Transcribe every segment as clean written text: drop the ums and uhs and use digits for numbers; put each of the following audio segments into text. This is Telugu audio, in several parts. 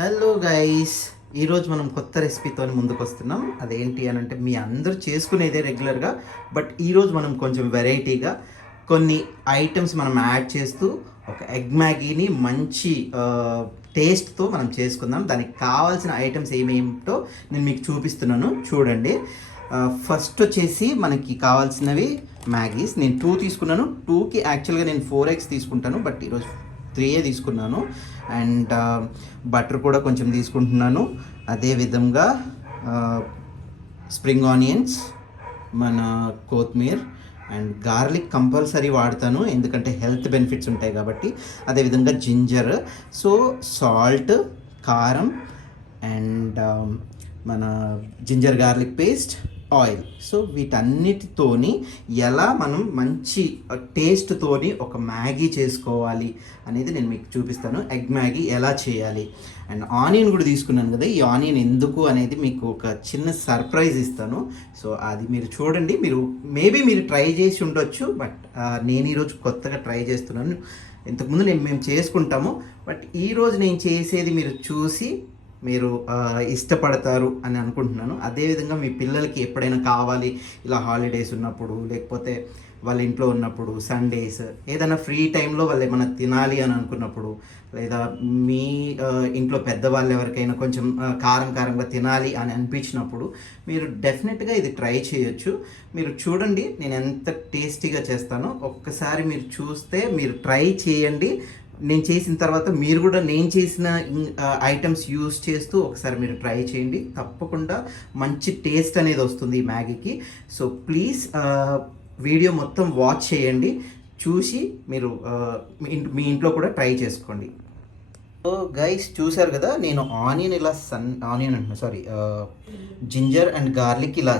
హలో గైస్, ఈరోజు మనం కొత్త రెసిపీతో ముందుకు వస్తున్నాం. అదేంటి అని అంటే మీ అందరూ చేసుకునేదే రెగ్యులర్గా, బట్ ఈరోజు మనం కొంచెం వెరైటీగా కొన్ని ఐటమ్స్ మనం యాడ్ చేస్తూ ఒక ఎగ్ మ్యాగీని మంచి టేస్ట్తో మనం చేసుకుందాం. దానికి కావాల్సిన ఐటమ్స్ ఏమేమిటో నేను మీకు చూపిస్తున్నాను, చూడండి. ఫస్ట్ వచ్చేసి మనకి కావాల్సినవి మ్యాగీస్. నేను 2 తీసుకున్నాను. 2కి యాక్చువల్గా నేను 4 eggs తీసుకుంటాను, బట్ ఈరోజు 3 తీసుకున్నాను. అండ్ బటర్ కూడా కొంచెం తీసుకుంటున్నాను. అదేవిధంగా స్ప్రింగ్ ఆనియన్స్, మన కొత్తిమీర అండ్ గార్లిక్ కంపల్సరీ వాడతాను, ఎందుకంటే హెల్త్ బెనిఫిట్స్ ఉంటాయి కాబట్టి. అదేవిధంగా జింజర్, సో సాల్ట్, కారం అండ్ మన ginger garlic paste, oil. So వీటన్నిటితోని ఎలా మనం మంచి టేస్ట్తోని ఒక మ్యాగీ చేసుకోవాలి అనేది నేను మీకు చూపిస్తాను. ఎగ్ మ్యాగీ ఎలా చేయాలి. అండ్ ఆనియన్ కూడా తీసుకున్నాను కదా, ఈ ఆనియన్ ఎందుకు అనేది మీకు ఒక చిన్న సర్ప్రైజ్ ఇస్తాను. సో అది మీరు చూడండి. మీరు ట్రై చేసి ఉండొచ్చు, బట్ నేను ఈరోజు కొత్తగా ట్రై చేస్తున్నాను. ఇంతకుముందు మేము చేసుకుంటాము, బట్ ఈరోజు నేను చేసేది మీరు చూసి మీరు ఇష్టపడతారు అని అనుకుంటున్నాను. అదేవిధంగా మీ పిల్లలకి ఎప్పుడైనా కావాలి, ఇలా హాలిడేస్ ఉన్నప్పుడు, లేకపోతే వాళ్ళ ఇంట్లో ఉన్నప్పుడు, సండేస్ ఏదైనా ఫ్రీ టైంలో వాళ్ళు ఏమైనా తినాలి అని అనుకున్నప్పుడు, లేదా మీ ఇంట్లో పెద్దవాళ్ళు ఎవరికైనా కొంచెం కారంగా తినాలి అని అనిపించినప్పుడు మీరు డెఫినెట్గా ఇది ట్రై చేయొచ్చు. మీరు చూడండి నేను ఎంత టేస్టీగా చేస్తానో. ఒక్కసారి మీరు చూస్తే మీరు ట్రై చేయండి. నేను చేసిన తర్వాత మీరు కూడా నేను చేసిన ఐటమ్స్ యూస్ చేస్తూ ఒకసారి మీరు ట్రై చేయండి. తప్పకుండా మంచి టేస్ట్ అనేది వస్తుంది ఈ మ్యాగీకి. సో ప్లీజ్ వీడియో మొత్తం వాచ్ చేయండి, చూసి మీరు మీ ఇంట్లో కూడా ట్రై చేసుకోండి. సో గైస్, చూసారు కదా, నేను జింజర్ అండ్ గార్లిక్ ఇలా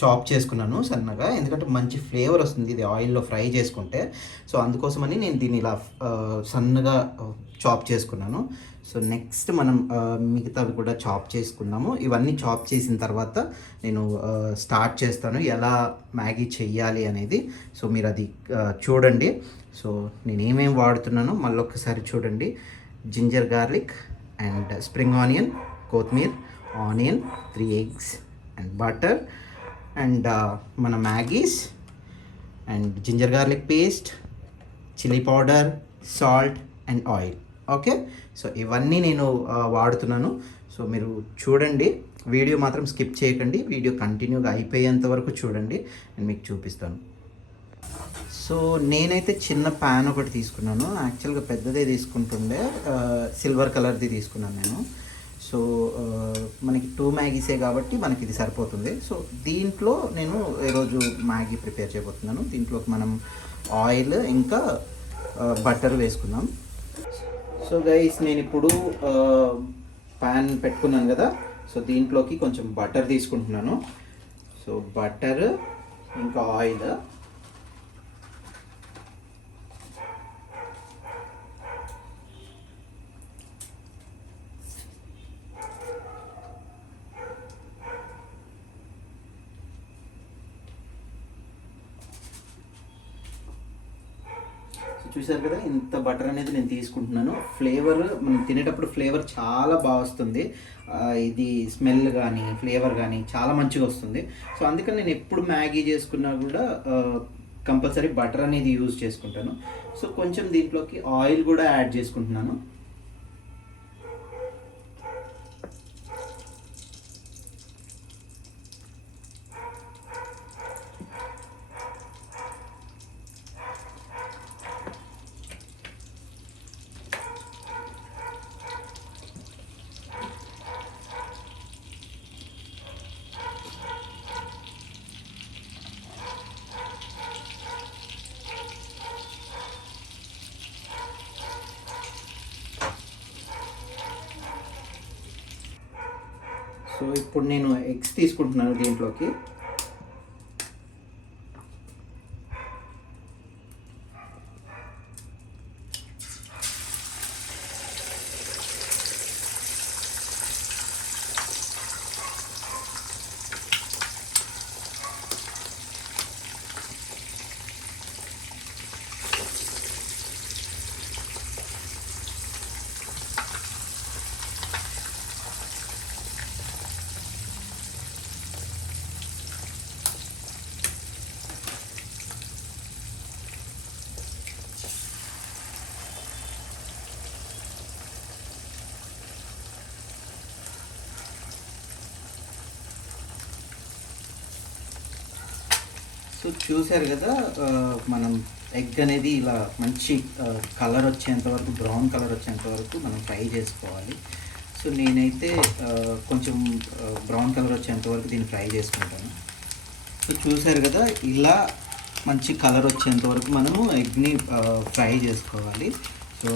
చాప్ చేసుకున్నాను సన్నగా, ఎందుకంటే మంచి ఫ్లేవర్ వస్తుంది ఇది ఆయిల్లో ఫ్రై చేసుకుంటే. సో అందుకోసమని నేను దీన్ని ఇలా సన్నగా చాప్ చేసుకున్నాను. సో నెక్స్ట్ మనం మిగతావి కూడా చాప్ చేసుకున్నాము. ఇవన్నీ చాప్ చేసిన తర్వాత నేను స్టార్ట్ చేస్తాను ఎలా మ్యాగీ చెయ్యాలి అనేది. సో మీరు అది చూడండి. సో నేను ఏమేమి వాడుతున్నానో మళ్ళీ ఒక్కసారి చూడండి. Ginger garlic and spring onion, కొత్తిమీర, onion, 3 eggs and butter and మన Maggis and ginger garlic paste, chilli powder, salt and oil. Okay, so ఇవన్నీ నేను వాడుతున్నాను. సో మీరు చూడండి, వీడియో మాత్రం స్కిప్ చేయకండి. వీడియో కంటిన్యూగా అయిపోయేంత వరకు చూడండి, నేను మీకు చూపిస్తాను. సో నేనైతే చిన్న ప్యాన్ ఒకటి తీసుకున్నాను. యాక్చువల్గా పెద్దదే తీసుకుంటుండే, సిల్వర్ కలర్ది తీసుకున్నాను నేను. సో మనకి 2 మ్యాగీసే కాబట్టి మనకి ఇది సరిపోతుంది. సో దీంట్లో నేను ఈరోజు మ్యాగీ ప్రిపేర్ చేయబోతున్నాను. దీంట్లోకి మనం ఆయిల్ ఇంకా బటర్ వేసుకుందాం. సో గైస్, నేను ఇప్పుడు ప్యాన్ పెట్టుకున్నాను కదా, సో దీంట్లోకి కొంచెం బటర్ తీసుకుంటున్నాను. సో బటర్ ఇంకా ఆయిల్. చూసారు కదా, ఇంత బటర్ అనేది నేను తీసుకుంటున్నాను. ఫ్లేవర్ మనం తినేటప్పుడు ఫ్లేవర్ చాలా బాగా వస్తుంది. ఇది స్మెల్ కానీ ఫ్లేవర్ కానీ చాలా మంచిగా వస్తుంది. సో అందుకని నేను ఎప్పుడు మ్యాగీ చేసుకున్నా కూడా కంపల్సరీ బటర్ అనేది యూజ్ చేసుకుంటాను. సో కొంచెం దీంట్లోకి ఆయిల్ కూడా యాడ్ చేసుకుంటున్నాను. సో ఇప్పుడు నేను ఎగ్స్ తీసుకుంటున్నాను దీంట్లోకి. సో చూసారు కదా, మనం ఎగ్ అనేది ఇలా మంచి కలర్ వచ్చేంత వరకు, బ్రౌన్ కలర్ వచ్చేంత వరకు మనం ఫ్రై చేసుకోవాలి. సో నేనైతే కొంచెం బ్రౌన్ కలర్ వచ్చేంత వరకు దీన్ని ఫ్రై చేసుకుంటాను. సో చూసారు కదా, ఇలా మంచి కలర్ వచ్చేంత వరకు మనము ఎగ్ని ఫ్రై చేసుకోవాలి. సో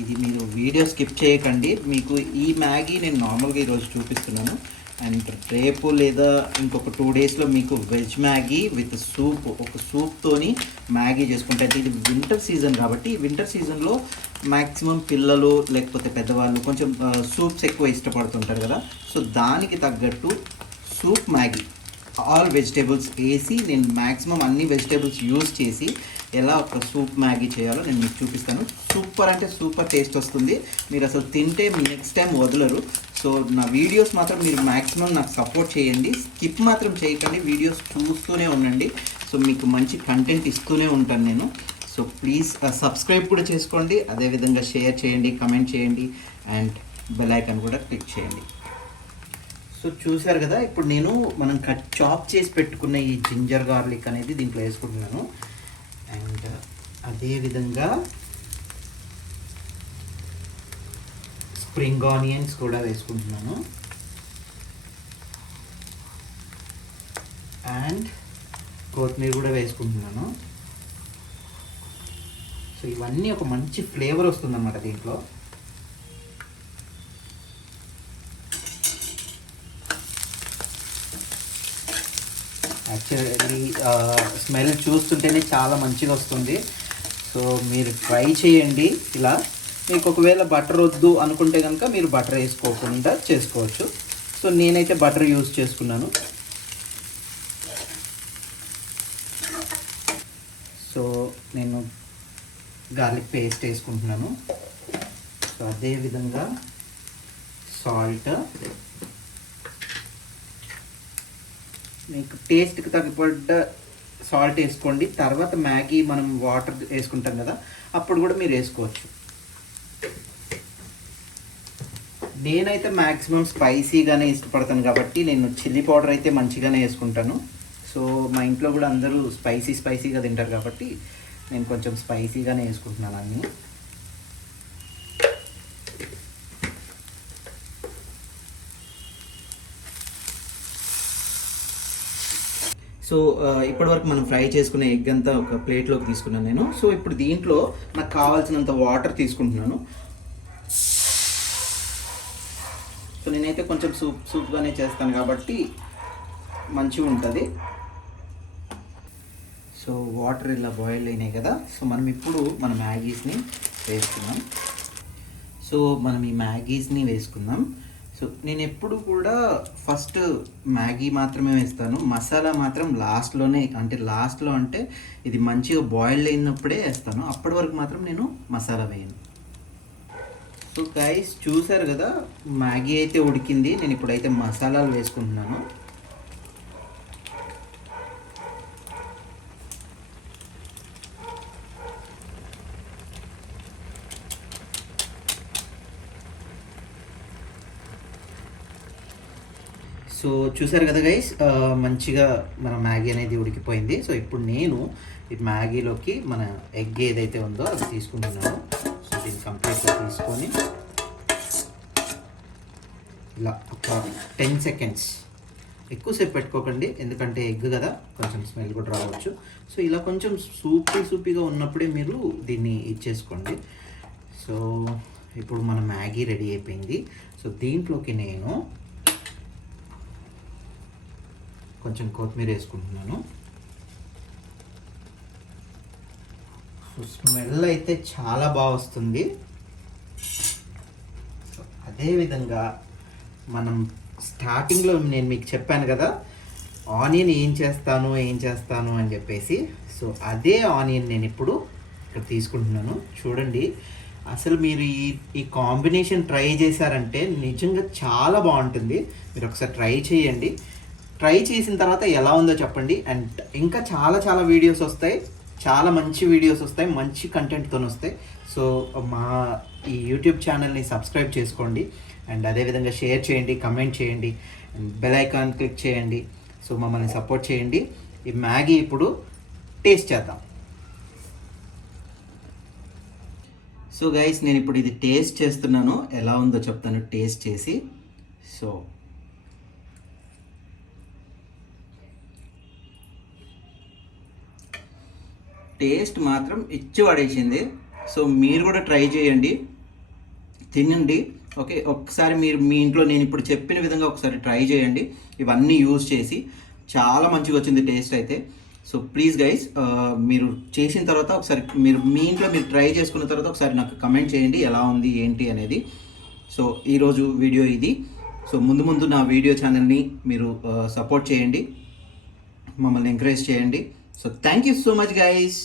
ఇది మీరు వీడియో స్కిప్ చేయకండి. మీకు ఈ మ్యాగీ నేను నార్మల్గా ఈరోజు చూపిస్తున్నాను. అండ్ రేపు లేదా ఇంకొక 2 డేస్లో మీకు వెజ్ మ్యాగీ విత్ సూప్, ఒక సూప్తోని మ్యాగీ చేసుకుంటే, అంటే ఇది వింటర్ సీజన్ కాబట్టి వింటర్ సీజన్లో మ్యాక్సిమం పిల్లలు లేకపోతే పెద్దవాళ్ళు కొంచెం సూప్స్ ఎక్కువ ఇష్టపడుతుంటారు కదా. సో దానికి తగ్గట్టు సూప్ మ్యాగీ, ఆల్ వెజిటేబుల్స్ వేసి నేను మ్యాక్సిమం అన్ని వెజిటేబుల్స్ యూజ్ చేసి ఎలా ఒక సూప్ మ్యాగీ చేయాలో నేను మీకు చూపిస్తాను. సూపర్ అంటే సూపర్ టేస్ట్ వస్తుంది. మీరు అసలు తింటే మీ నెక్స్ట్ టైం వదలరు. సో నా వీడియోస్ మాత్రం మీరు మ్యాక్సిమం నాకు సపోర్ట్ చేయండి, స్కిప్ మాత్రం చేయకండి, వీడియోస్ చూస్తూనే ఉండండి. సో మీకు మంచి కంటెంట్ ఇస్తూనే ఉంటాను నేను. సో ప్లీజ్ సబ్స్క్రైబ్ కూడా చేసుకోండి, అదేవిధంగా షేర్ చేయండి, కమెంట్ చేయండి, అండ్ బెల్ ఐకాన్ కూడా క్లిక్ చేయండి. సో చూసారు కదా, ఇప్పుడు నేను మనం చాప్ చేసి పెట్టుకున్న ఈ జింజర్ గార్లిక్ అనేది దీంట్లో వేసుకుంటున్నాను. అండ్ అదేవిధంగా స్ప్రింగ్ ఆనియన్స్ కూడా వేసుకుంటున్నాను. అండ్ కొత్తిమీర కూడా వేసుకుంటున్నాను. సో ఇవన్నీ ఒక మంచి ఫ్లేవర్ వస్తుందన్నమాట దీంట్లో. యాక్చువల్లీ స్మెల్ చూస్తుంటేనే చాలా మంచిగా వస్తుంది. సో మీరు ట్రై చేయండి ఇలా. మీకు ఒకవేళ బటర్ వద్దు అనుకుంటే కనుక మీరు బటర్ వేసుకోకుండా చేసుకోవచ్చు. సో నేనైతే బటర్ యూజ్ చేసుకున్నాను. సో నేను గార్లిక్ పేస్ట్ వేసుకుంటున్నాను. సో అదేవిధంగా సాల్ట్, మీకు టేస్ట్కి తగ్గపడ్డ సాల్ట్ వేసుకోండి. తర్వాత మ్యాగీ మనం వాటర్ వేసుకుంటాం కదా, అప్పుడు కూడా మీరు వేసుకోవచ్చు. నేనైతే మ్యాక్సిమం స్పైసీగానే ఇష్టపడతాను కాబట్టి నేను చిల్లీ పౌడర్ అయితే మంచిగానే వేసుకుంటాను. సో మా ఇంట్లో కూడా అందరూ స్పైసీగా తింటారు కాబట్టి నేను కొంచెం స్పైసీగానే వేసుకుంటున్నాను అన్నీ. సో ఇప్పటివరకు మనం ఫ్రై చేసుకునే ఎగ్ అంతా ఒక ప్లేట్లోకి తీసుకున్నాను నేను. సో ఇప్పుడు దీంట్లో నాకు కావాల్సినంత వాటర్ తీసుకుంటున్నాను. సో నేనైతే కొంచెం సూప్గానే చేస్తాను కాబట్టి మంచిగా ఉంటుంది. సో వాటర్ ఇలా బాయిల్ అయినాయి కదా. సో మనం ఇప్పుడు మన మ్యాగీస్ని వేసుకుందాం. సో మనం ఈ మ్యాగీస్ని వేసుకుందాం. సో నేను ఎప్పుడు కూడా ఫస్ట్ మ్యాగీ మాత్రమే వేస్తాను, మసాలా మాత్రం లాస్ట్లో అంటే ఇది మంచిగా బాయిల్ అయినప్పుడే వేస్తాను. అప్పటి వరకు మాత్రం నేను మసాలా వేయను. సో గైస్ చూసారు కదా, మ్యాగీ అయితే ఉడికింది. నేను ఇప్పుడైతే మసాలాలు వేసుకుంటున్నాను. సో చూసారు కదా గైస్, మంచిగా మన మ్యాగీ అనేది ఉడికిపోయింది. సో ఇప్పుడు నేను ఈ మ్యాగీలోకి మన ఎగ్ ఏదైతే ఉందో అది తీసుకుంటున్నాను. సో దీన్ని కంప్లీట్గా తీసుకొని ఇలా ఒక 10 సెకండ్స్, ఎక్కువసేపు పెట్టుకోకండి ఎందుకంటే ఎగ్ కదా, కొంచెం స్మెల్ కూడా రావచ్చు. సో ఇలా కొంచెం సూపీగా ఉన్నప్పుడే మీరు దీన్ని ఇచ్చేసుకోండి. సో ఇప్పుడు మన మ్యాగీ రెడీ అయిపోయింది. సో దీంట్లోకి నేను కొంచెం కొత్తిమీర వేసుకుంటున్నాను. సో స్మెల్ అయితే చాలా బాగా వస్తుంది. సో అదేవిధంగా మనం స్టార్టింగ్లో నేను మీకు చెప్పాను కదా ఆనియన్ ఏం చేస్తాను అని చెప్పేసి. సో అదే ఆనియన్ నేను ఇప్పుడు ఇక్కడ తీసుకుంటున్నాను. చూడండి, అసలు మీరు ఈ కాంబినేషన్ ట్రై చేశారంటే నిజంగా చాలా బాగుంటుంది. మీరు ఒకసారి ట్రై చేయండి. ట్రై చేసిన తర్వాత ఎలా ఉందో చెప్పండి. అండ్ ఇంకా చాలా వీడియోస్ వస్తాయి, చాలా మంచి వీడియోస్ వస్తాయి, మంచి కంటెంట్తో వస్తాయి. సో మా ఈ యూట్యూబ్ ఛానల్ని సబ్స్క్రైబ్ చేసుకోండి. అండ్ అదేవిధంగా షేర్ చేయండి, కమెంట్ చేయండి, బెల్ ఐకాన్ క్లిక్ చేయండి. సో మమ్మల్ని సపోర్ట్ చేయండి. ఈ మ్యాగీ ఇప్పుడు టేస్ట్ చేద్దాం. సో గైస్ నేను ఇప్పుడు ఇది టేస్ట్ చేస్తున్నాను, ఎలా ఉందో చెప్తాను టేస్ట్ చేసి. సో టేస్ట్ మాత్రం ఇచ్చి పడేసింది. సో మీరు కూడా ట్రై చేయండి, తినండి. ఓకే, ఒకసారి మీరు మీ ఇంట్లో నేను ఇప్పుడు చెప్పిన విధంగా ఒకసారి ట్రై చేయండి, ఇవన్నీ యూజ్ చేసి. చాలా మంచిగా వచ్చింది టేస్ట్ అయితే. సో ప్లీజ్ గైస్, మీరు చేసిన తర్వాత ఒకసారి మీరు మీ ఇంట్లో మీరు ట్రై చేసుకున్న తర్వాత ఒకసారి నాకు కమెంట్ చేయండి ఎలా ఉంది ఏంటి అనేది. సో ఈరోజు వీడియో ఇది. సో ముందు ముందు నా వీడియో ఛానల్ని మీరు సపోర్ట్ చేయండి, మమ్మల్ని ఎంకరేజ్ చేయండి. So thank you so much guys.